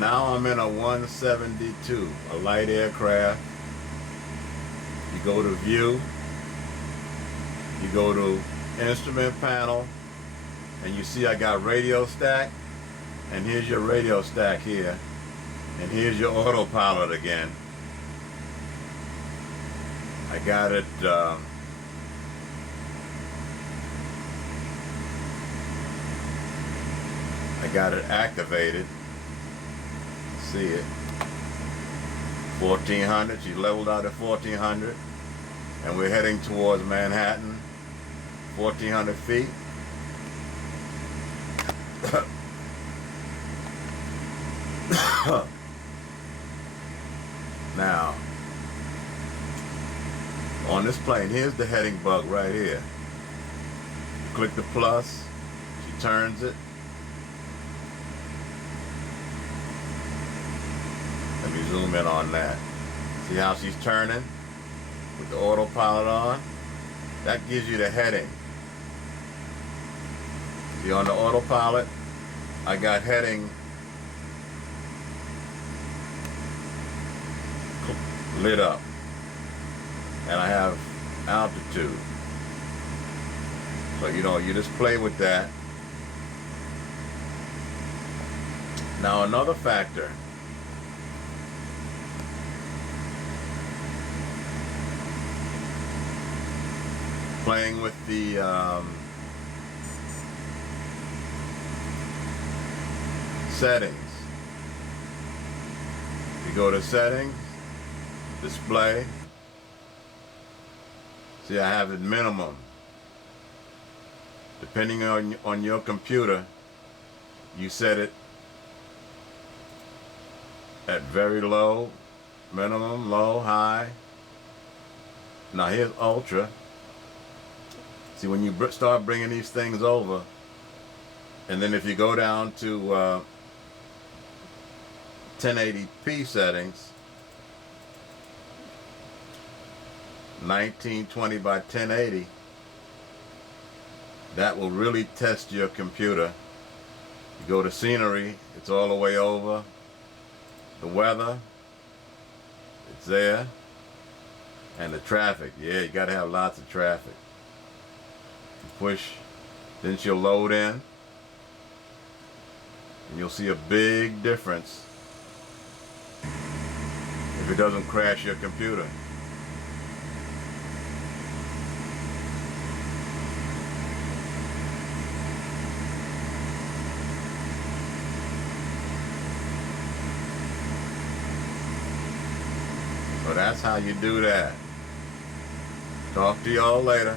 Now I'm in a 172, a light aircraft. You go to view, you go to instrument panel, and you see I got radio stack, and here's your radio stack here, and here's your autopilot again. I got it activated. See it. 1400. She leveled out at 1400, and we're heading towards Manhattan. 1400 feet. Now, on this plane, here's the heading bug right here. Click the plus, she turns it. Let me zoom in on that. See how she's turning with the autopilot on? That gives you the heading. See, on the autopilot, I got heading lit up, and I have altitude. So you just play with that. Now another factor, playing with the settings. You go to settings, display. See, I have it minimum. Depending on your computer, you set it at very low, minimum, low, high. Now here's ultra. See, when you start bringing these things over, and then if you go down to 1080p settings, 1920 by 1080, that will really test your computer. You go to scenery, it's all the way over. The weather, it's there. And the traffic, yeah, you gotta have lots of traffic. You push, then she'll load in, and you'll see a big difference if it doesn't crash your computer. So that's how you do that. Talk to y'all later.